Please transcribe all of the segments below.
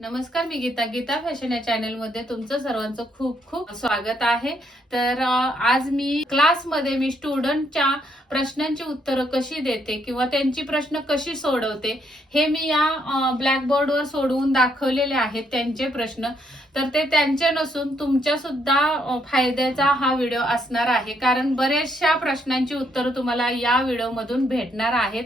नमस्कार, मी गीता फॅशन या चॅनल मध्ये तुमचं सर्वांचं खूप खूप स्वागत आहे। तर आज मी क्लासमध्ये मी स्टुडंटच्या प्रश्नांची उत्तरं कशी देते किंवा त्यांची प्रश्न कशी सोडवते हे मी या ब्लॅकबोर्डवर सोडवून दाखवलेले आहेत त्यांचे प्रश्न। तर ते त्यांचे नसून तुमच्या सुद्धा फायद्याचा हा व्हिडिओ असणार आहे, कारण बरेचशा प्रश्नांची उत्तरं तुम्हाला या व्हिडिओमधून भेटणार आहेत।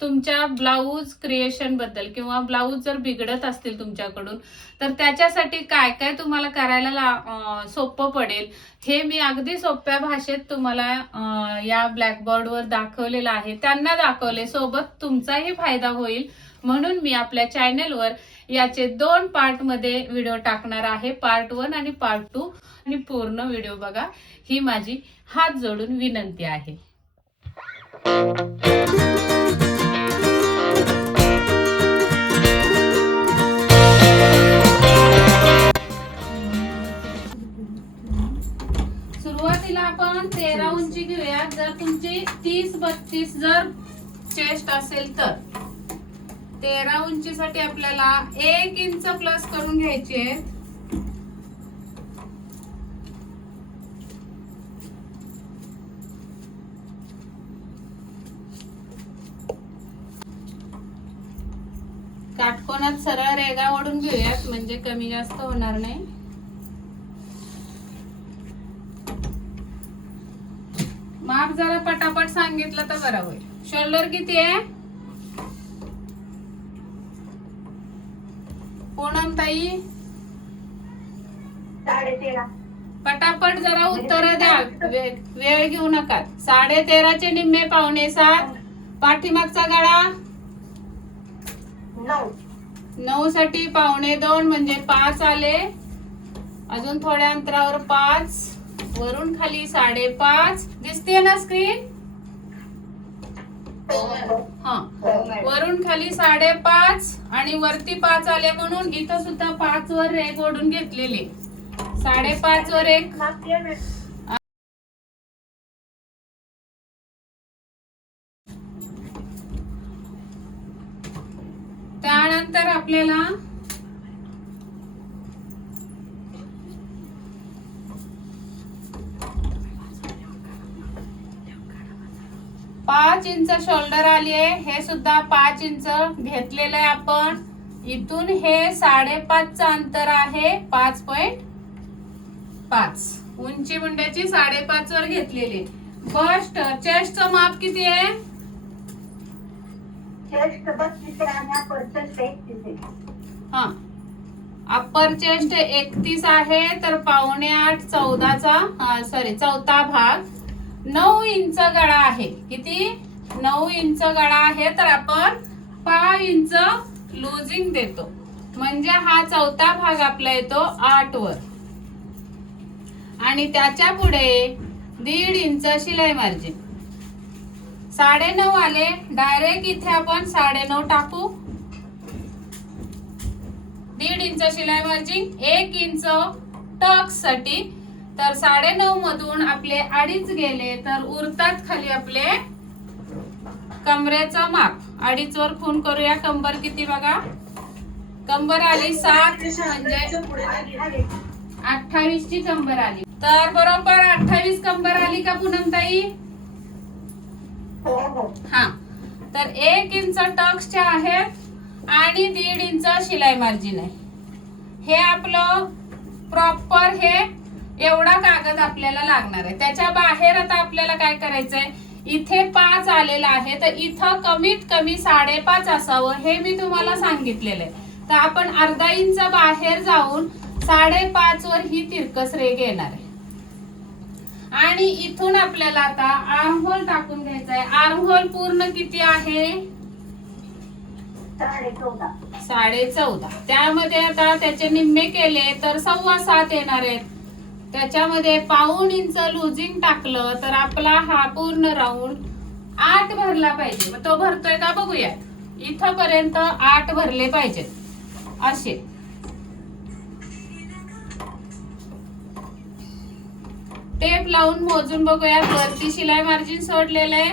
तुमच्या ब्लाऊज क्रिएशन बद्दल किंवा ब्लाऊज जर बिघडत असतील तुमच्याकडून तर त्याच्यासाठी काय काय तुम्हाला करायला सोपं पडेल हे मी अगदी सोप्या भाषेत तुम्हाला या ब्लॅकबोर्डवर दाखवलेलं आहे। त्यांना दाखवले सोबत तुमचाही फायदा होईल म्हणून मी आपल्या चॅनलवर याचे 2 पार्ट मध्ये व्हिडिओ टाकणार आहे, पार्ट 1 आणि पार्ट 2। आणि पूर्ण व्हिडिओ बघा ही माझी हात जोडून विनंती आहे। सुरुवातीला आपण 13 उंची घेऊया। जर तुमची 30-32 जर चेस्ट असेल तर 13 उंचीसाठी आपल्याला 1 इंच प्लस करून घ्यायची आहे। काटकोनात सरळ रेगा ओढून घेऊयात म्हणजे कमी जास्त होणार नाही। माप जरा पटापट सांगितलं तर बरं होईल। शोल्डर किती आहे पूनम ताई? 13.5। पटापट जरा उत्तर द्या, वेळ घेऊ नका। 13.5 चे निम्मे 6.25। पाठीमागचा गळा 9 साठी 2.25 म्हणजे 5 आले। अजून थोड्या अंतरावर 5, वरून खाली 5.5 दिसते ना स्क्रीन? हा, वरून खाली 5.5 आणि वरती 5 आले म्हणून इथं सुद्धा 5 वर रेघ ओढून घेतलेली। 5.5 वर एक त्यानंतर आपल्याला 5 इंच शोल्डर आली आहे। हे सुद्धा 5 इंच घेतलेलं आहे आपण। इथून हे 5.5 चं अंतर आहे 5.5 उंची मुंड्याची 5.5 वर घेतलेली। बस्ट चेस्टचं माप किती आहे? चेस्ट 32 आणि अपर चेस्ट 31 आहे। हा, अपर चेस्ट 31 आहे तर 7.25 चौथा भाग 9 इंच गळा आहे। किती? 9 इंच गळा आहे तर आपण 5 इंच लूजिंग देतो म्हणजे हा चौथा भाग आपला येतो 8 वर। आणि त्याच्या पुढे 1.5 इंच शिलाई मार्जिन। 9.5 आले, डायरेक्ट इथे आपण 9.5 टाकू। 1.5 इंच शिलाई मार्जिन, 1 इंच टक्स साठी। तर 9.5 मधून आपले 2.5 गेले तर उरतात खाली आपले कमरेचं माप। 2.5 वर खून करूया। कंबर किती बघा, कंबर आली 7 म्हणजे 28 ची कंबर आली। तर बरोबर 28 कंबर आली का पूनम ताई? हा, तर 1 इंच टक्सचे आहेत आणि 1.5 इंच शिलाई मार्जिन आहे। हे आपलं प्रॉपर हे एवढा कागद आपल्याला लागणार आहे। त्याच्या बाहेर आता आपल्याला काय करायचंय, इथे 5 आलेला आहे तर इथं कमीत कमी 5.5 असावं हे मी तुम्हाला सांगितलेलं आहे। तर आपण अर्धा इंच बाहेर जाऊन 5.5 वर ही तिरकस रेघ येणार आहे। आणि इथून आपल्याला आता आर्म होल टाकून घ्यायचा आहे। आर्म होल पूर्ण किती आहे? 14.5। त्यामध्ये आता त्याचे निम्मे केले तर 7.25 येणार आहेत। त्याच्यामध्ये 1/2 इंच लूजिंग टाकलं तर आपला हा पूर्ण राऊंड 8 भरला पाहिजे। मग तो भरतोय का बघूया। इथं पर्यंत 8 भरले पाहिजेत असे। टेप लावून मोजून बघूया। वरती शिलाई मार्जिन सोडलेलं आहे।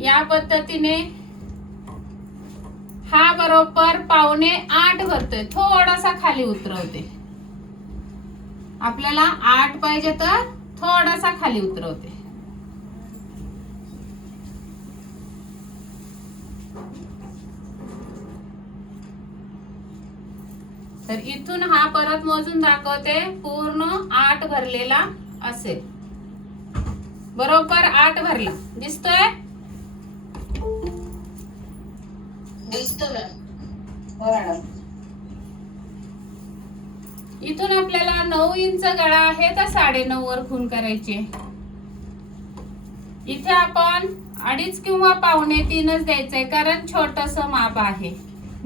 या पद्धतीने हा बरोबर 7:45 भरतोय, थोडासा खाली उतरवते. आपल्याला 8 पाहिजे तर थोडासा खाली उतरवते. तर इथून हा परत मोजून दाखवते, पूर्ण 8 भरलेला असेल. बरोबर 8 भरला दिसतोय. इथून आपल्याला 9 इंच गळा आहे तर 9.5 वर खून करायची. इथे आपण 2.5 किंवा 2.25 द्यायचंय, कारण छोटस माप आहे.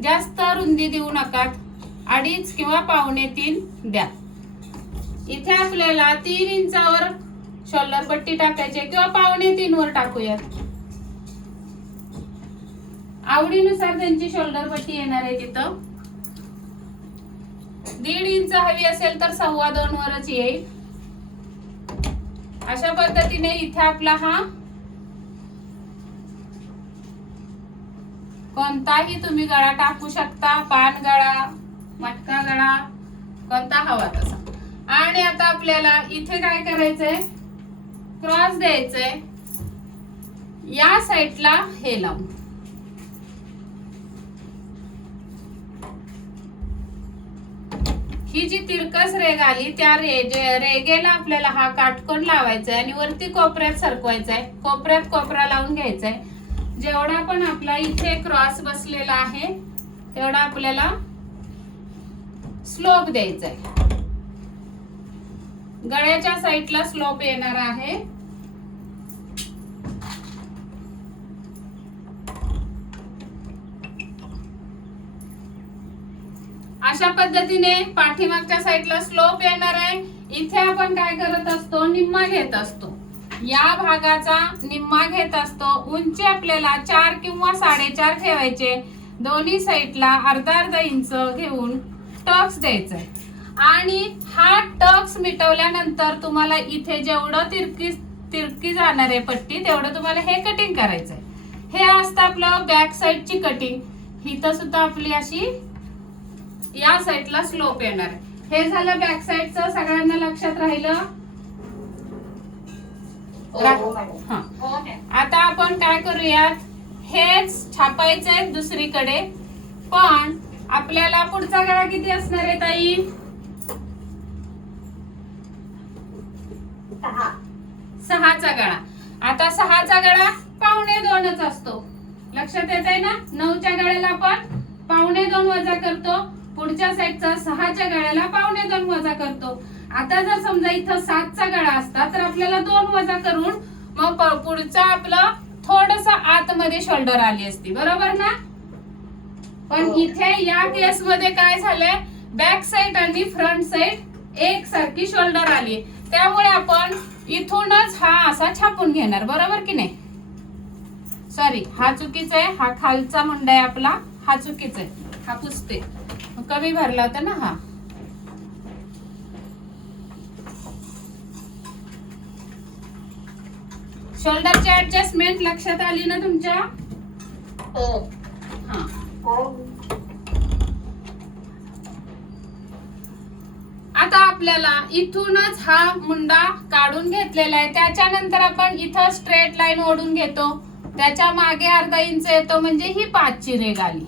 जास्त रुंदी देऊ नका, 2.5 किंवा 2.25 द्या. इथे आपल्याला 3 इंचावर शोल्डर पट्टी टाकायची किंवा 2.25 वर टाकूयात. आवडीनुसार त्यांची शोल्डर पट्टी येणार आहे. तिथं 1.5 इंच हवी असेल तर 2.25 वरच येईल. अशा पद्धतीने इथे आपला हा कोणताही तुम्ही गळा टाकू शकता, पान गळा, मटका गळा, कोणता हवा तसा. आणि आता आपल्याला इथे काय करायचंय, क्रॉस द्यायचंय या साईडला हे लावून. ही जी तिरकस रेग आली त्या रेगेला आपल्याला हा काटकोन लावायचा आहे आणि वरती कोपऱ्यात सरकवायचा आहे. कोपऱ्यात कोपरा लावून घ्यायचा आहे. जेवढा पण आपला इथे क्रॉस बसलेला आहे तेवढा आपल्याला स्लोप द्यायचा आहे. गळ्याच्या साईडला स्लोप येणार आहे. अशा पद्धतीने पाठीमागच्या साईडला स्लोप येणार आहे. इथे आपण काय करत असतो, निम्मा घेत असतो. या भागाचा निम्मा घेत असतो. उंची आपल्याला 4 किंवा 4.5 ठेवायचे. दोन्ही साईडला अर्धा इंच घेऊन टक्स द्यायचंय. आणि हा टक्स मिटवल्यानंतर तुम्हाला इथे जेवढं तिरकी जाणार आहे पट्टी, तेवढं तुम्हाला हे कटिंग करायचंय. हे असतं आपलं बॅक साईडची कटिंग. इथं सुद्धा आपली अशी या साईडला स्लोप येणार आहे. हे झालं बॅक साईडचं. सगळ्यांना लक्षात राहिलं. आता आपण काय करूयात, हेच छापायचंय दुसरीकडे. पण आपल्याला पुढचा गळा किती असणार आहे ताई? 6चा गळा. आता 6चा गळा 2.25 असतो. लक्षात येत आहे ना. 9च्या गळ्याला आपण 2.25 वजा करतो. पुढच्या साईडचा 6च्या गळ्याला 2.25 वजा करतो. आता जर समजा इथं 7चा गळा असता तर आपल्याला 2 वजा करून मग पुढचा आपलं थोडस आतमध्ये शोल्डर आली असती, बरोबर ना. पण इथे या केस मध्ये काय झालंय, बॅक साईड आणि फ्रंट साईड एक सारखी शोल्डर आली. त्यामुळे आपण इथूनच हा असा छापून घेणार, बरोबर की नाही. सॉरी, हा चुकीचा आहे. हा खालचा मुंडा आहे आपला, हा चुकीचा आहे. हा पुसते, कमी भरला होता ना हा. शोल्डरची ऍडजस्टमेंट लक्षात आली ना तुमच्या? हा. आता आपल्याला इथूनच हा मुंडा काढून घेतलेला आहे. त्याच्यानंतर आपण इथं स्ट्रेट लाईन ओढून घेतो. त्याच्या मागे अर्धा इंच येतो, म्हणजे ही 5ची रेग आली.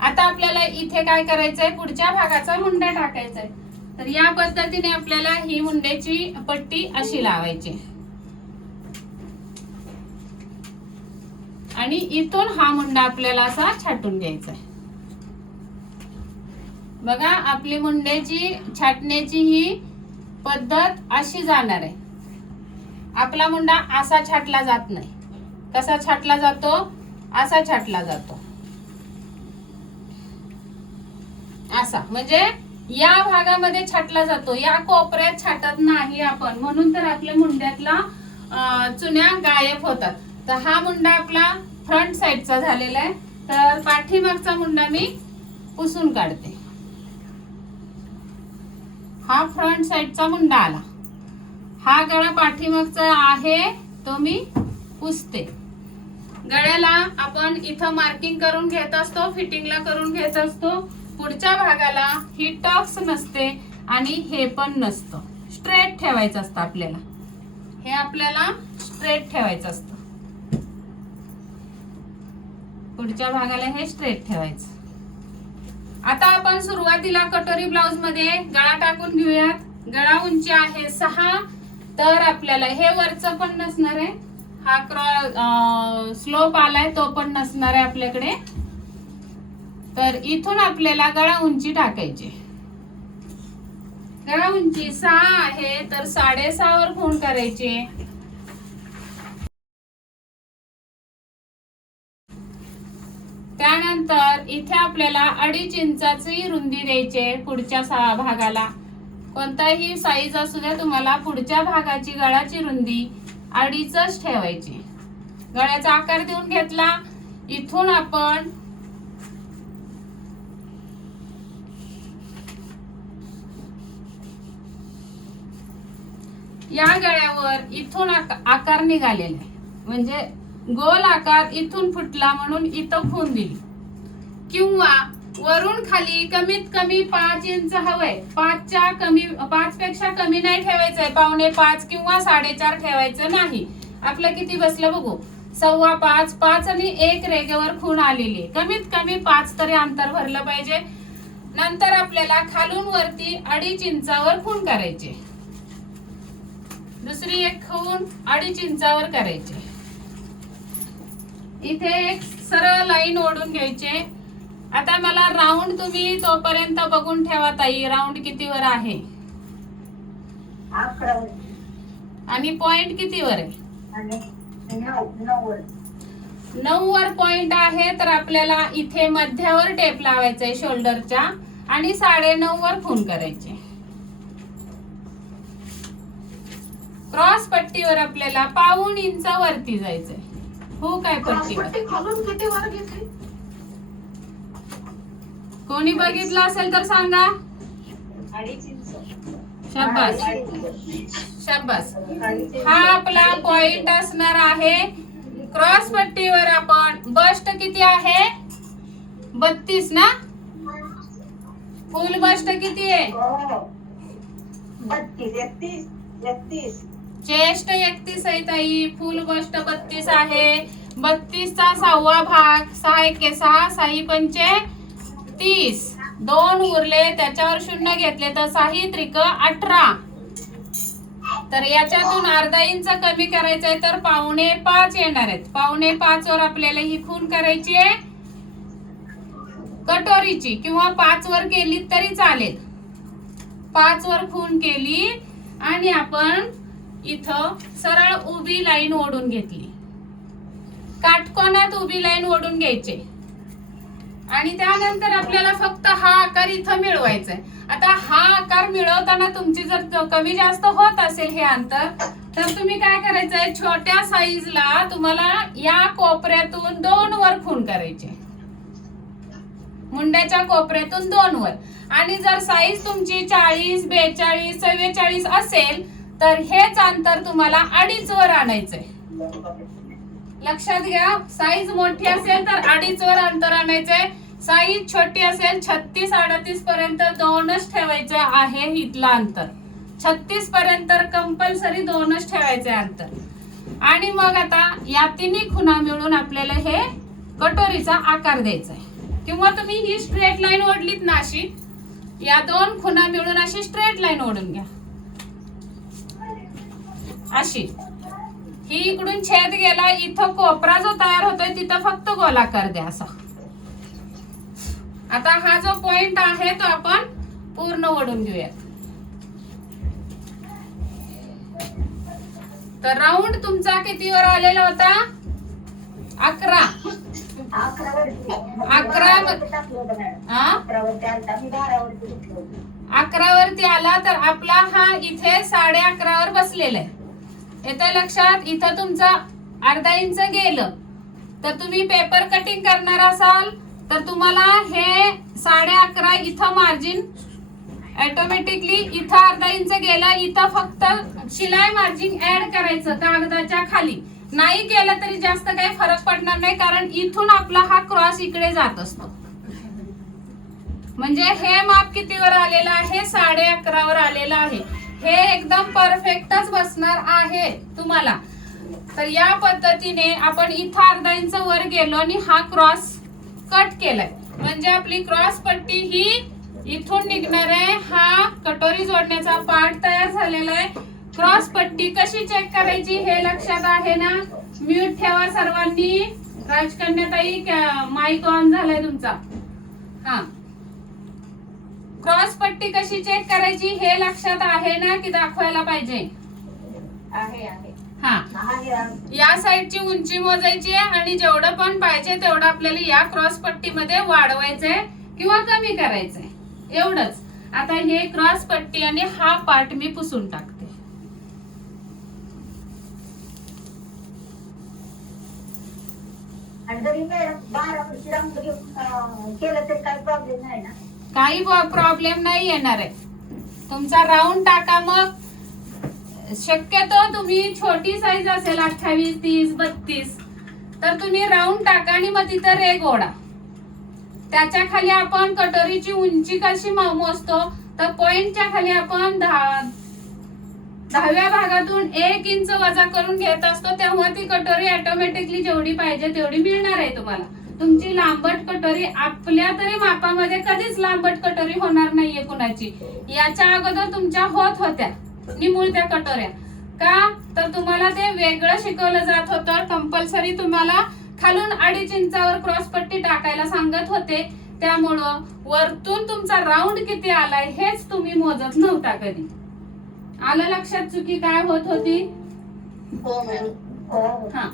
आता आपल्याला इथे काय करायचंय, पुढच्या भागाचा मुंडा टाकायचाय. तर या पद्धतीने आपल्याला ही मुंड्याची पट्टी अशी लावायची आणि इथून हा मुंडा आपल्याला असा छाटून घ्यायचा आहे. बघा, आपली मुंड्याची छाटण्याची ही पद्धत अशी जाणार आहे. आपला मुंडा असा छाटला जात नाही. कसा छाटला जातो, असा छाटला जातो. असा म्हणजे या भागामध्ये छाटला जातो, या कोपऱ्यात छाटत नाही आपण. म्हणून तर आपल्या मुंड्यातला चुन्या गायब होतात. तर हा मुंडा आपला फ्रंट साइडचा झालेला आहे. तर पाठीमागचा मुंडा मी पुसून काढते. हा फ्रंट साइडचा मुंडा आला. हा गळा पाठीमागचा आहे तो मी पुसते. गळ्याला आपण इथं मार्किंग करून घेत असतो, फिटिंगला करून घेत असतो. पुढच्या भागाला ही टक्स नसते आणि हे पण नसतं, स्ट्रेट ठेवायचं असतं आपल्याला. हे आपल्याला स्ट्रेट ठेवायचं असतं. पुढच्या भागाला हे स्ट्रेट ठेवायचं. आता आपण सुरुवातीला कटोरी ब्लाउज मध्ये गळा टाकून घेऊयात. गळा उंची आहे 6, तर आपल्याला हे वरचं पण नसणार आहे, हा स्लोप आलाय तो पण नसणार आहे आपल्याकडे. तर इथून आपल्याला गळा उंची टाकायची. गळा उंची 6 आहे, तर 6.5 वर खूण करायची. त्यानंतर इथे आपल्याला 2.5 इंचाची रुंदी द्यायची. पुढच्या भागाला कोणताही साईज असू द्या, तुम्हाला पुढच्या भागाची गळाची रुंदी 2.5च ठेवायची. गळ्याचा आकार देऊन घेतला. इथून आपण या गळ्यावर इथून आकार निघालेला आहे, म्हणजे गोल आकार इथून फुटला म्हणून इथं खूण दिली. किंवा वरून खाली कमीत कमी 5 इंच हवंय. 5 पेक्षा कमी नाही ठेवायचंय. 4.25 किंवा 4.5 ठेवायचं नाही. आपलं किती बसलं बघू, 4.25, 5 आणि 1 रेघेवर खूण आलेली आहे. कमीत कमी 5 तरी अंतर भरलं पाहिजे. नंतर आपल्याला खालून वरती 2.5 इंचावर खूण करायचे. दुसरी एक खूण 2.5 इंचावर करायची. इथे एक सरळ लाईन ओढून घ्यायचे. आता मला राऊंड तुम्ही तोपर्यंत बघून ठेवा ताई, राऊंड कितीवर आहे 11 वर आणि पॉइंट कितीवर आहे आणि 9 वर. 9 वर पॉइंट आहे, तर आपल्याला इथे मध्यावर टेप लावायचा आहे शोल्डरच्या आणि 9.5 वर खूण करायचे. क्रॉस पट्टीवर आपल्याला 1/2 इंच वरती जायचंय. हो काय पट्टीवर कोणी बघितलं असेल तर सांगा. 2.5 इंच. शाबास शाबास. हा आपला पॉइंट असणार आहे. क्रॉस पट्टीवर आपण बस्ट किती आहे 32 ना. फुल बस्ट किती आहे 32. चेस्ट 31 आहे ताई. फुल बस्ट 32 आहे. 32चा 6वा भाग 6 एके 6, 6 पंचे 30. 2 उरले, त्याच्यावर 0 घेतले तर 6 त्रिक 18. तर याच्यातून अर्धा इंच कमी करायचंय, तर 4.25 येणार आहेत. 4.25 वर आपल्याला ही खूण करायची आहे कटोरीची, किंवा 5 वर केली तरी चालेल. 5 वर खूण केली आणि आपण इथं सरळ उभी लाईन ओढून घेतली. काटकोनात उभी लाईन ओढून घ्यायची आणि त्यानंतर आपल्याला फक्त हा आकार इथं मिळवायचा आहे. आता हा आकार मिळवताना तुमची जर कमी जास्त होत असेल हे अंतर, तर तुम्ही काय करायचंय, छोट्या साईजला तुम्हाला या कोपऱ्यातून 2 वर खूण करायचे. मुंड्याच्या कोपऱ्यातून 2 वर. आणि जर साईज तुमची 40, 42, 44 असेल, तर हेच अंतर तुम्हाला 2.5 वर आणायचंय. लक्षात घ्या, साईज मोठी असेल तर 2.5 वर अंतर आणायचंय. साईज छोटी असेल 36, 38 पर्यंत 2च ठेवायचं आहे. इथलं अंतर 36 पर्यंत कंपल्सरी 2च ठेवायचं अंतर. आणि मग आता या तिन्ही खुणा मिळून आपल्याला हे कटोरीचा आकार द्यायचा आहे. किंवा तुम्ही ही स्ट्रेट लाईन ओढलीत ना अशी, या 2 खुणा मिळून अशी स्ट्रेट लाईन ओढून घ्या. अशी ही इकडून छेद गेला, इथं कोपरा जो तयार होतोय तिथं फक्त गोलाकार द्या असा. आता हा जो पॉइंट आहे तो आपण पूर्ण ओढून घेऊयात. तर राऊंड तुमचा कितीवर आलेला होता 11. 11 वरती आला, तर आपला हा इथे 11.5 वर बसलेला आहे. येतं लक्षात. इथं तुमचा अर्धा इंच गेलं, तर तुम्ही पेपर कटिंग करणार असाल तर तुम्हाला हे 11.5 इथं मार्जिन ऑटोमॅटिकली, इथं अर्धा इंच गेला, इथं फक्त शिलाई मार्जिन ऍड करायचं कागदाच्या खाली. नाही केलं तरी जास्त काही फरक पडणार नाही, कारण इथून आपला हा क्रॉस इकडे जात असतो. म्हणजे हे माप कितीवर आलेलं आहे? 11.5 वर आलेलं आहे. हे एकदम परफेक्टच बसणार आहे तुम्हाला. तर या पद्धतीने आपण इथं अर्धा इंच वर गेलो आणि हा क्रॉस कट केलाय. म्हणजे आपली क्रॉस पट्टी ही इथून निघणार आहे. हा कटोरी जोडण्याचा पार्ट तयार झालेला आहे. क्रॉस पट्टी कशी चेक करायची हे लक्षात आहे ना? म्यूट ठेवा सर्वांनी. राजकन्याताई माईक ऑन झालाय तुमचा. हा, क्रॉस पट्टी कशी चेक करायची हे लक्षात आहे ना, की दाखवायला पाहिजे? आहे आहे. हा, या साईडची उंची मोजायची आहे आणि जेवढं पण पाहिजे तेवढं आपल्याला या क्रॉस पट्टीमध्ये वाढवायचंय किंवा कमी करायचंय, एवढंच. आता हे क्रॉस पट्टी आणि हा पार्ट मी पुसून टाकते. आणि जरी 12 वर्षी रांग केलं तरी काही प्रॉब्लेम नाही ना? काही प्रॉब्लेम नाही येणार आहे. तुमचा राऊंड टाका. मग शक्यतो तुम्ही छोटी साईज असेल 28, 30, 32 तर तुम्ही राऊंड टाका आणि मग तिथं रेग ओढा. त्याच्या खाली आपण कटोरीची उंची कशी मोजतो तर पॉइंटच्या खाली आपण 10व्या भागातून 1 इंच वजा करून घेत असतो. तेव्हा ती कटोरी ऑटोमॅटिकली जेवढी पाहिजे तेवढी मिळणार आहे तुम्हाला. तुमची लांबट कटोरी आपल्या तरी मापामध्ये कधीच लांबट कटोरी होणार नाहीये कुणाची. याच्या अगोदर तुमच्या होत होत्या निमुळत्या कटोऱ्या. का तर तुम्हाला ते वेगळं शिकवलं जात होतं. कंपल्सरी तुम्हाला खालून 2.5 इंचावर क्रॉस पट्टी टाकायला सांगत होते. त्यामुळं वरतून तुमचा राऊंड किती आलाय हेच तुम्ही मोजत नव्हता कधी. आलं लक्षात चुकी काय होत होती? हो मॅम. हा,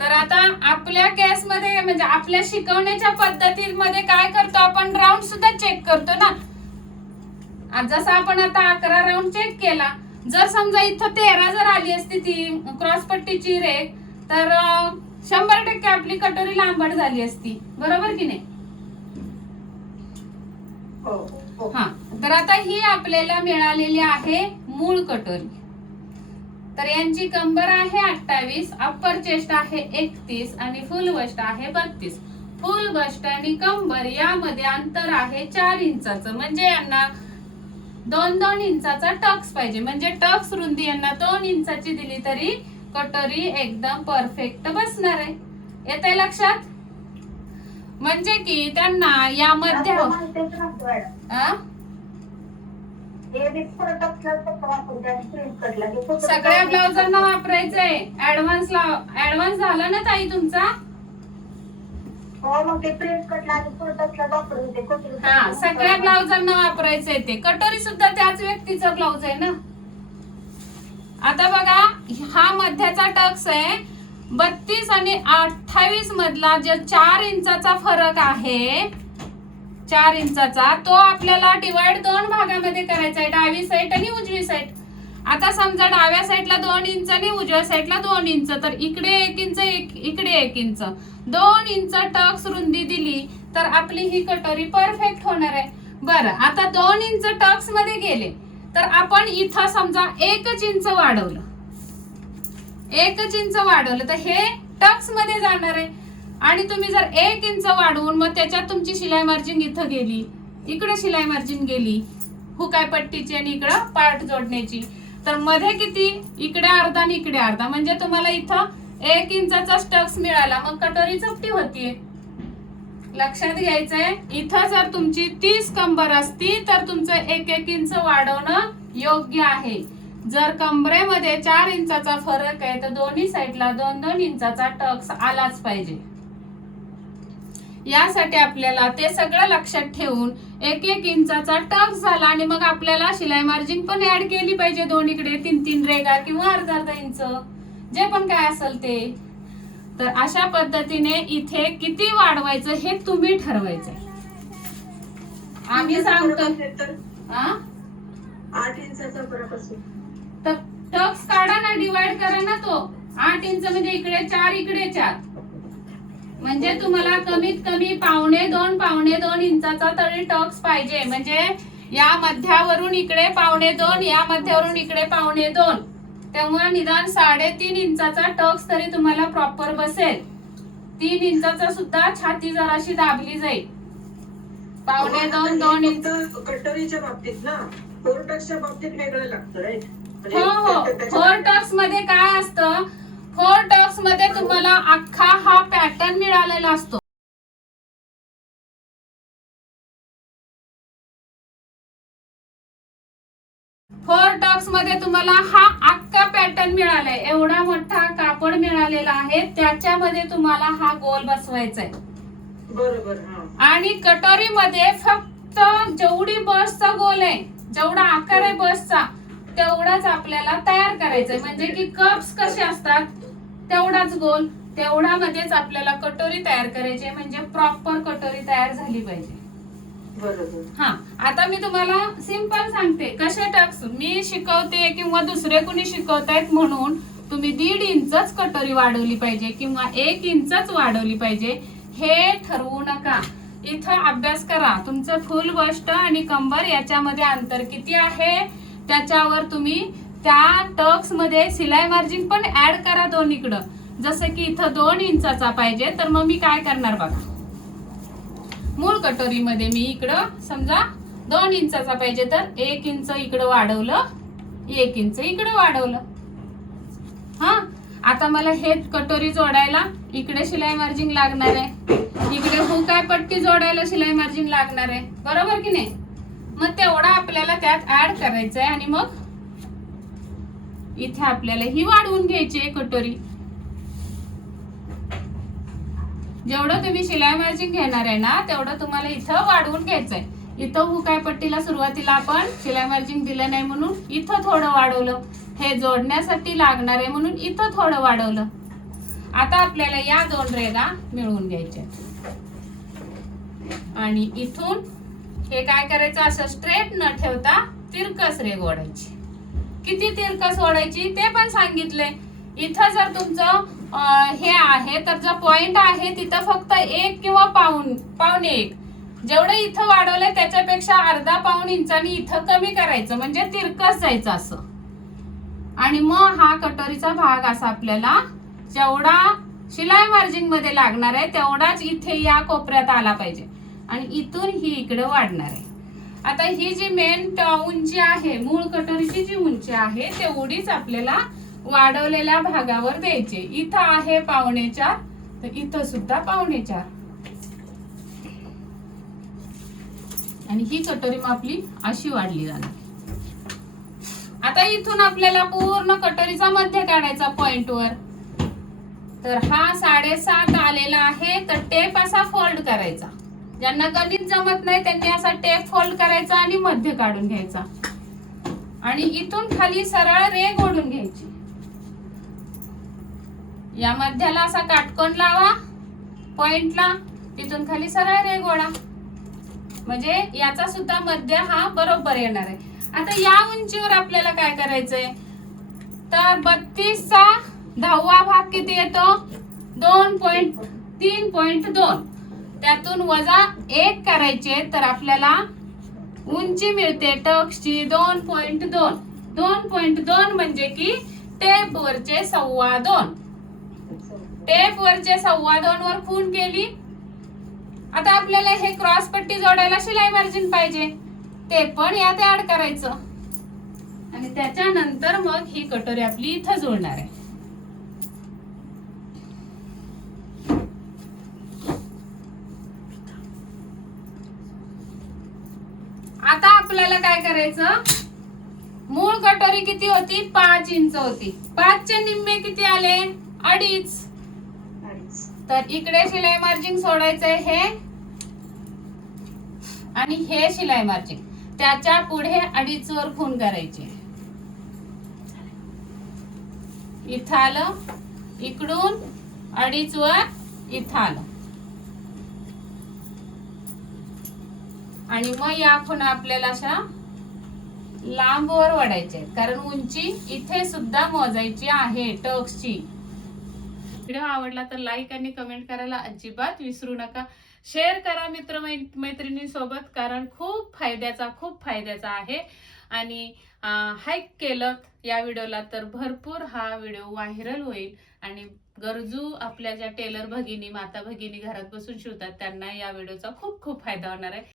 तर आता आपल्या केस मध्ये म्हणजे आपल्या शिकवण्याच्या पद्धतीमध्ये काय करतो आपण? राऊंड सुद्धा चेक करतो ना. जसं आपण आता 11 राऊंड चेक केला. जर समजा इथं 13 जर आली असती ती क्रॉस पट्टीची रेग तर 100% आपली कटोरी लांबट झाली असती. बरोबर की नाही? हो. हा, तर आता ही आपल्याला मिळालेली आहे मूळ कटोरी. तर यांची कंबर आहे 28, अप्पर चेस्ट आहे 31 आणि फुल बस्ट आहे 32. फुल बस्ट आणि कंबर यामध्ये अंतर आहे 4 इंचाचं. म्हणजे यांना 2-2 इंचाचा टक्स पाहिजे. म्हणजे टक्स रुंदी यांना 2 इंचाची दिली तरी कटोरी एकदम परफेक्ट बसणार आहे. येतंय लक्षात? म्हणजे की त्यांना यामध्ये सगळ्या ब्लाउजांना वापरायचंय. ऍडव्हान्स झाला ना ताई तुमचा? हा, सगळ्या ब्लाउजांना वापरायचंय ते. कटोरी सुद्धा त्याच व्यक्तीचा ब्लाउज आहे ना. आता बघा, हा मध्याचा टक्स आहे 32 आणि 28 मधला जे 4 इंचाचा फरक आहे, 4 इंचाचा, तो आपल्याला डिवाइड 2 भागामध्ये करायचा आहे, डावी साईड आणि उजवी साईड. आता समजा डाव्या साईडला 2 इंच आणि उजव्या साईडला 2 इंच, तर इकडे 1 इंच इकडे 1 इंच, 2 इंच टक्स रुंदी दिली तर आपली ही कटोरी परफेक्ट होणार आहे. बरं, आता 2 इंच टक्स मध्ये गेले तर आपण इथं समजा 1 इंच वाढवलं, 1 इंच वाढवलं तर हे टक्स मध्ये जाणार आहे. आणि तुम्ही जर 1 इंच वाढवून मग त्याच्यात तुमची शिलाई मार्जिन इथं गेली, इकडे शिलाई मार्जिन गेली हुकाय पट्टीची आणि इकडं पार्ट जोडण्याची, तर मध्ये किती? इकडे अर्धा आणि इकडे अर्धा, म्हणजे तुम्हाला इथं 1 इंचाचा टक्स मिळाला. मग कटोरी चपटी होतीये. लक्षात घ्यायचंय, इथं जर तुमची 30 कंबर असती तर तुमचं 1 इंच वाढवणं योग्य आहे. जर कंबरेमध्ये 4 इंचाचा फरक आहे तर दोन्ही साईडला 2-2 इंचाचा टक्स आलाच पाहिजे. यासाठी आपल्याला ते सगळं लक्षात ठेवून 1-1 इंचाचा टक्स झाला आणि मग आपल्याला शिलाई मार्जिन पण ऍड केली पाहिजे. दोन्हीकडे 3-3 रेगा किंवा अर्धा इंच, जे पण काय असेल ते. तर अशा पद्धतीने इथे किती वाढवायचं हे तुम्ही ठरवायचं. आम्ही सांगतो 8 इंचाचा फरक असेल तर टक्स काढा ना, डिवाइड करा ना तो. 8 इंच म्हणजे इकडे 4 इकडे 4, म्हणजे तुम्हाला कमीत कमी 1.5-2 इंचाचा तरी टक्स पाहिजे. म्हणजे या मध्यावरून इकडे 1.5, या मध्यावरून इकडे 1.5, तेव्हा निदान 3.5 इंचाचा टक्स तरी तुम्हाला प्रॉपर बसेल. 3 इंचाचा सुद्धा छाती जराशी दाबली जाईल. 2.5 इंच. कटोरीच्या बाबतीत ना 4 टक्सच्या बाबतीत वेगळं लागतं राईट. हो 4 टक्स मध्ये काय असतं, 4 टक्स मध्ये तुम्हाला अख्खा हा पॅटर्न मिळालेला असतो. फोर टक्स मध्ये तुम्हाला हा अख्खा पॅटर्न मिळालाय. एवढा मोठा कापड मिळालेला आहे, त्याच्यामध्ये तुम्हाला हा गोल बसवायचा आहे. बरोबर. आणि कटोरी मध्ये फक्त जेवढी बसचा गोल आहे, जेवढा आकार आहे बसचा, तेवढाच आपल्याला तयार करायचा आहे. म्हणजे की कप्स कसे असतात तेवढाच गोल, तेवढा मध्येच आपल्याला कटोरी तयार करायची, म्हणजे प्रॉपर कटोरी तयार झाली पाहिजे. बरोबर. हा, आता मी तुम्हाला सिंपल सांगते कसे टक्स मी शिकवते किंवा दुसरे कुणी शिकवतायत म्हणून तुम्ही 1.5 इंचच कटोरी वाढवली पाहिजे किंवा 1 इंचच वाढवली पाहिजे हे ठरवू नका. इथं अभ्यास करा, तुमचं फुल बस्ट आणि कंबर याच्यामध्ये अंतर किती आहे त्याच्यावर तुम्ही त्या टक्स मध्ये सिलाई मार्जिन पण ऍड करा दोन्हीकडं. जसं की इथं 2 इंचाचा पाहिजे तर मग मी काय करणार बघा, मूळ कटोरी मध्ये मी इकडं समजा 2 इंचाचा पाहिजे तर 1 इंच इकडं वाढवलं, 1 इंच इकडं वाढवलं. हा, आता मला हे कटोरी जोडायला इकडे शिलाई मार्जिन लागणार आहे, इकडे हुकाय पट्टी जोडायला शिलाई मार्जिन लागणार आहे, बरोबर की नाही. मग तेवढा आपल्याला त्यात ऍड करायचं आहे आणि मग इथे आपल्याला ही वाढवून घ्यायची आहे कटोरी. जेवढं तुम्ही शिलाई मार्जिन घेणार आहे ना तेवढं तुम्हाला इथं वाढवून घ्यायचंय. इथं हुकाय पट्टीला सुरुवातीला आपण शिलाई मार्जिन दिलं नाही म्हणून इथं थोडं वाढवलं, हे जोडण्यासाठी लागणार आहे म्हणून इथं थोडं वाढवलं. आता आपल्याला या 2 रेगा मिळवून घ्यायच्या आणि इथून हे काय करायचं, असं स्ट्रेट न ठेवता तिरकस रेग ओढायची. किती तिरकस ओढायची ते पण सांगितलंय. इथं जर तुमचं हे आहे तर जो पॉइंट आहे तिथं फक्त 1 किंवा पावणे 1, जेवढं इथं वाढवलंय त्याच्यापेक्षा अर्धा पाऊण इंचानी इथं कमी करायचं, म्हणजे तिरकस जायचं असं. आणि मग हा कटोरीचा भाग असा आपल्याला जेवढा शिलाई मार्जिन मध्ये लागणार आहे तेवढाच इथे या कोपऱ्यात आला पाहिजे आणि इथून ही इकडे वाढणार आहे. आता ही जी मेन उंची आहे, मूळ कटोरीची जी उंची आहे तेवढीच आपल्याला वाढवलेल्या भागावर द्यायचे. इथं आहे 4.5 तर इथं सुद्धा 4.5 आणि ही कटोरी मग आपली अशी वाढली जाणार. आता इथून आपल्याला पूर्ण कटोरीचा मध्य काढायचा पॉइंट वर. तर हा 7.5 आलेला आहे तर टेप असा फोल्ड करायचा. ज्यांना गणित जमत नाही त्यांनी असा टेप फोल्ड करायचा आणि मध्य काढून घ्यायचा आणि इथून खाली सरळ रेघ ओढून घ्यायची. या मध्याला असा काटकोन लावा पॉइंटला, तिथून खाली सरळ रेघ ओढा, म्हणजे याचा सुद्धा मध्य हा बरोबर येणार आहे. आता या उंचीवर आपल्याला काय करायचंय, तर 32चा 10वा भाग किती येतो, 3.2. त्यातून वजा 1 करायचे तर आपल्याला उंची मिळते टक्सची 2.2. 2.2 म्हणजे की टेप वरचे 2.25. टेप वरचे 2.25 वर खून केली. आता आपल्याला हे क्रॉस पट्टी जोडायला शिलाई मार्जिन पाहिजे, ते पण यात ऍड करायचं आणि त्याच्यानंतर मग ही कटोरी आपली इथं जोडणार आहे. आता आपल्याला काय करायचं, मूळ कटोरी किती होती, 5 इंच होती. 5 चे निम्मे किती आले, 2.5. तर इकडे शिलाई मार्जिन सोडायचंय हे आणि हे शिलाई मार्जिन त्याच्या पुढे 2.5 वर खून करायचे. इथं आलं, इकडून 2.5 वर इथं आलं आणि मग या खुणा आपल्याला अशा लांब वर वाढायचे, कारण उंची इथे सुद्धा मोजायची आहे टक्सची. व्हिडिओ आवडला तर लाईक आणि कमेंट करायला अजिबात विसरू नका. शेअर करा मित्र मैत्रिणी सोबत, कारण खूप फायद्याचा आहे. आणि हाईक केलं या व्हिडिओला तर भरपूर हा व्हिडिओ व्हायरल होईल आणि गरजू आपल्या ज्या टेलर भगिनी माता भगिनी घरात बसून शिवतात त्यांना या व्हिडिओचा खूप खूप फायदा होणार आहे.